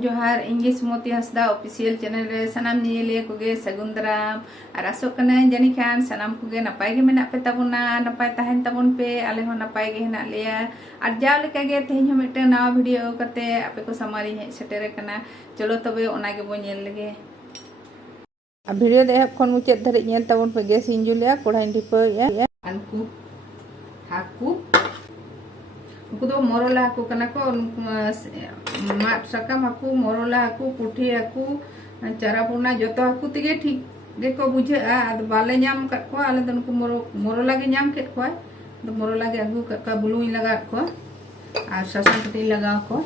जोहार इंगे सुमति Hansda official channel रे सनाम नियलिया कोगे सगुन दाराम और आसो कना जानी खान सनाम कोगे नपाय गे मेना पे ताबुना नपाय ताहेन ताबुन पे आले हो नपाय गे हेना लिया और जाव लेका गे तेहन हम मिटे नवा वीडियो कते आपे को समारी हे सेटेरे कना चलो तबे ओना गे बो नेल लेगे आ वीडियो दे खन मुचेद धरि नेल ताबुन पे गैस इन जुलिया कोढ़ाई ढिपया अनकु हाकु उनको दो मोरला हाकु कना को माट सकम हाकु मोरला हाकु पुठी हाकु चारापुना जतो हाकु तेगे ठीक देखो बुझे आद बाले नाम कट को आले दन को मोरला गे नाम केट को तो मोरला गे अगु का बुलुई लगा को आ ससन कटी लगा को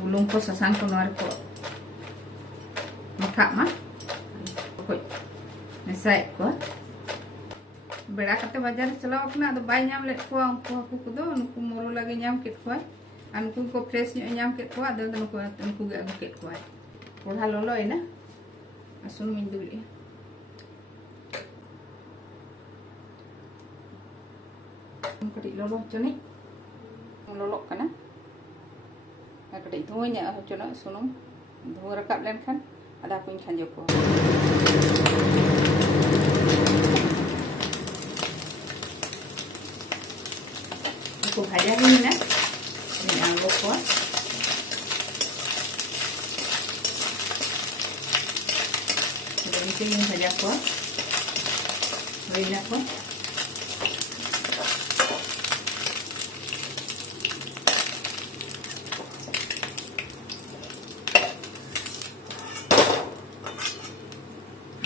बुलुं को ससन को नर को मखा मा मेसाय को बेड़ा कते बाजार चलाव अपना तो बाय नाम ले को उनको हाकु को दो उनको मोरो लागे नाम केट को उनको को फ्रेश नाम केट को अदल दन को उनको गे अगु केट को कोढ़ा लोलो है ना असुन मिन दुली कटी लोलो चनी लोलो कना कटी धुइnya होचना सुनुम धुआ रकाब लेन Khan ada aku yang kanjo ko aku hajarin na ini anggo ko ini yang hajar ko rina ko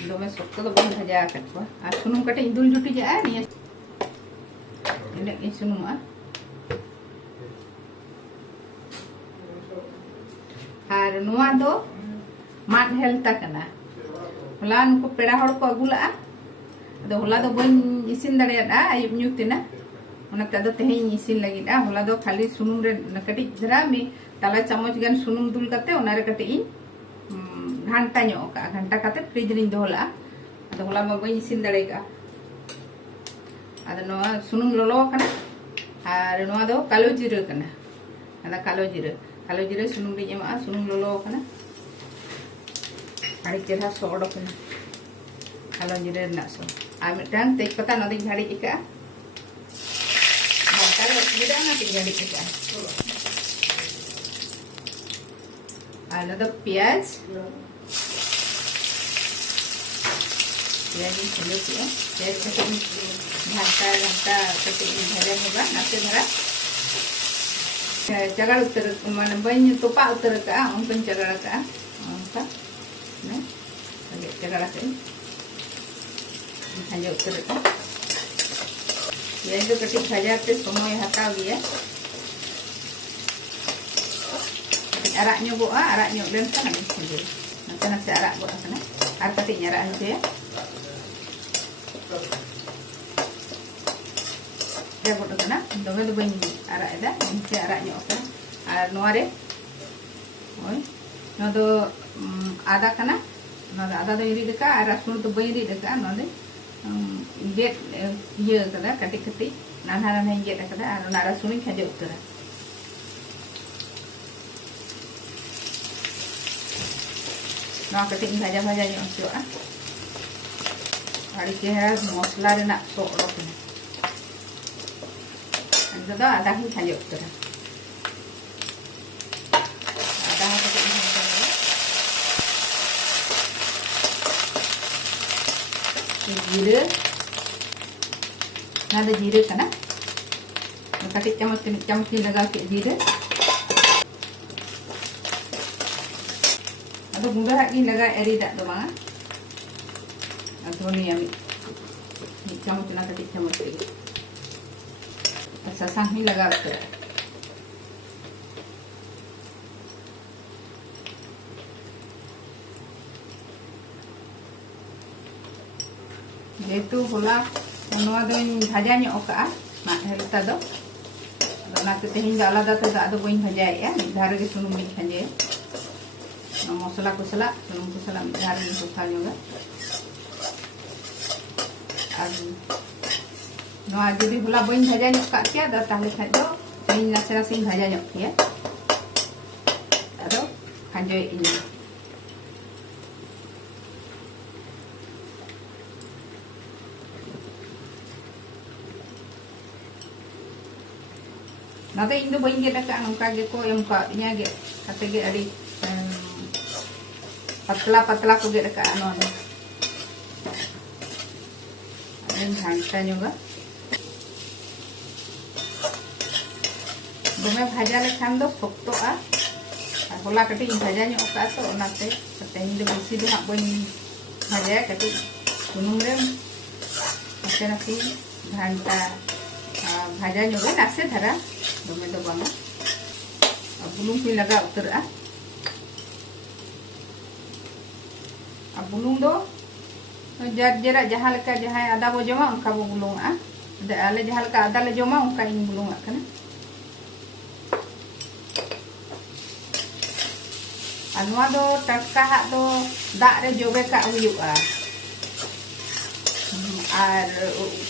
दो में सोक्को तो बंद भजा कट को आ सुनुम कटे दुल जुटी जा नि इने सुनुम आर नुआ दो माट हेल्ता कना होला नुको पेड़ा हड़ को अगुला अदो होला दो बन इसिन दाड़िया आयुब न्यूतिना ओनाते अदो तेहें इसिन लगिदा होला दो खाली सुनुम रे कटी जरा मी तला चमच गान सुनुम दुल कते ओना रे कटी घंटा घंटा काते फ्रिज रे दोला अदो होला मा बई इसिन दाड़े का अदो नो सुनुम लोलो कना आर नो दो कालो जीरा कना अदा कालो जीरा सुनुम रे एमा सुनुम लोलो कना आड़ी चेहरा सोडो कना कालो जीरा ना सो आ मिटान तेज पत्ता नदी झाड़ी इका घंटा रे जीरा ना तेज झाड़ी इका आना दो प्याज ini sedikit ya, jadi घंटा कटे भजा होगा नाते धरा चगड़ उतर माने बन तोपा उतर का उनकन चगड़ का उनका ने चगड़ के भजा उतर का ये जो कटे भजा ते समय हटाव गया arak nyok dan kan nanti nasi arak buat sana arak ketinya arak aja ya dia buat sana dongeng tu banyak arak ada nasi arak nyok kan nuare oi nado ada kana nado ada tu iri dekat arak sunu tu banyak iri dekat nado jet iya kada ketik nana jet kada arak sunu kaje utara nah ketik भाजा ᱧᱚᱜ ᱦᱚᱪᱚᱜᱼᱟ ᱟᱹᱰᱤ ᱪᱮᱦᱨᱟ ᱢᱚᱥᱞᱟ ᱨᱮᱱᱟᱜ ᱥᱚ ᱚᱰᱚᱠ ᱮᱱᱟ ᱱᱤᱛᱚᱜ ᱫᱚ ᱟᱫᱟ ᱦᱚᱸᱧ ᱠᱷᱟᱸᱡᱚ ᱩᱛᱟᱹᱨᱟ ᱟᱫᱟ ᱦᱚᱸ ᱠᱟᱹᱴᱤᱡ ᱤᱧ ᱵᱷᱟᱡᱟᱭᱟ जीरा ᱱᱚᱣᱟ ᱫᱚ जीरा ᱠᱟᱱᱟ ᱠᱟᱹᱴᱤᱡ ᱪᱟᱢᱚᱪ ᱤᱧ ᱞᱟᱜᱟᱣ ᱠᱮᱫ जीरा तो गुंडा हक लगा एरी दाग दो बांगा धनिया मी चमच ना कटी चमच सासांग ही लगा उतर जेतु होला नोआ दो भाजा ᱧᱚᱜ का मा हेलता दो नाते तेहिं ᱫᱚ आलादा ते दाग दो बइन भाजाएया धारे गे सुनुम मी खांजे मसला को सला सुनुम को सला धारे गे सोखा ᱧᱚᱜᱟ नवा जुदी होला बइन भाजा nyok kak kia दा ताहले खाइ दो इन नासे भाजा nyok kia आरो खांजो ini nate इन दो बइन ge dak nongka ge ko em ka nya ge kate ge adi patla ko ge dak anon aden घांटा juga दोमे भाजा लेखान दो शक्तोआ होला कटी भाजा ᱧᱚᱜ का तो ओनाते तेहन दो बेसी दो हां बइन भाजा कटी सुनुम रे नासे नासे घांटा भाजा ᱧᱚᱜ नासे धरा दोमे दो बांगा बुलुंग भी लगा उतरा बुलुंग दो जार जरा जहां लेका जहां आदा बो जमा उनका बो बुलुंग आले जहां लेका आदा ले जमा उनका इन बुलुंग आकना अनुआ दो टटका हाक दो दाग रे जोबे का हुयुआ और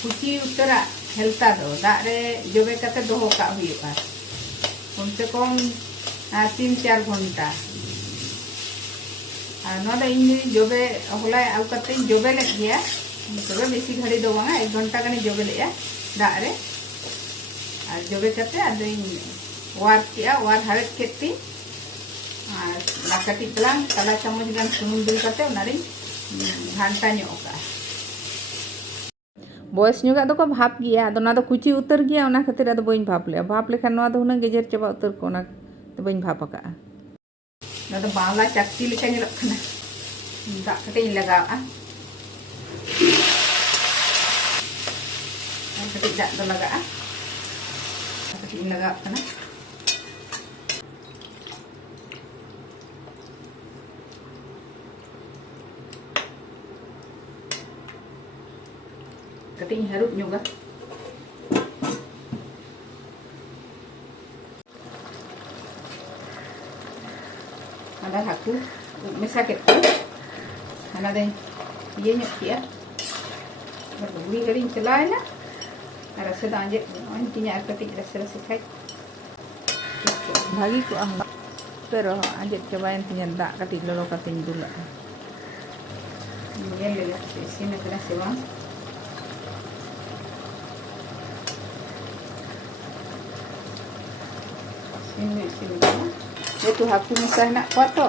कुची उतरा हेल्ता दो दाग रे जोबे कते दोहो का हुयुआ कम से कम 3-4 घंटा और नोडे इन जोबे होला आउ कते जोबे ले गया तबे बेसी घड़ी दो बांगा 1 घंटा गने जोबे ले दाग रे और जोबे कते आदो वार किया वार हावेत केती कटी pelang kala चामच गान सुनुम दुल कते उनारी घांटा ᱧᱚᱜ बॉयस ᱧᱚᱜᱟ दो को भाप गया आदो ना दो कुची उतर गया ओना खातिर आदो बइन भाप ले भाप लेखान नोआ दो हुना गेजेर चबा उतर को ओना तो बइन भाप का ना दो बावला चक्की लेका ᱧᱮᱞᱚᱜ kana दा कटे लगावा कटे दा दो लगाआ कटे लगाव kana cutting harup juga ada haku mesakit ada deh iya nyok ya berbuli kering celai lah ada sedang aja intinya ketik rasa sekai bagi ku pero aja cobain penyenda ketik lolo ketik dulu ini ya sini kena sewang ini itu haku misah nak foto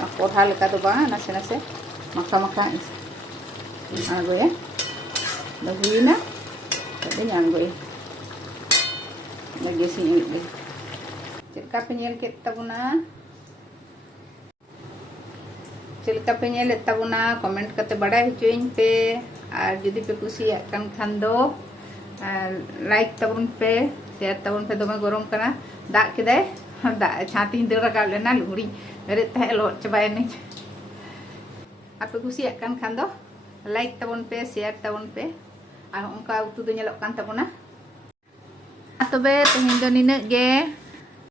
aku hal kata bang nase maka anu ya bahuina tapi yang gue lagi sini deh cilka penyel kita tabuna comment kate badai hochoin pe ar jodi pe kusiyakan khan do like tabun pe share tabun pe dome gorom kana dak kide dak छाती दे रखा लेना लुड़ी अरे तहलो चबायने ape kusiyakan khan do like tabon pe share tabon pe ar onka utu do nyelok kan tabona tobe tehin do nina ge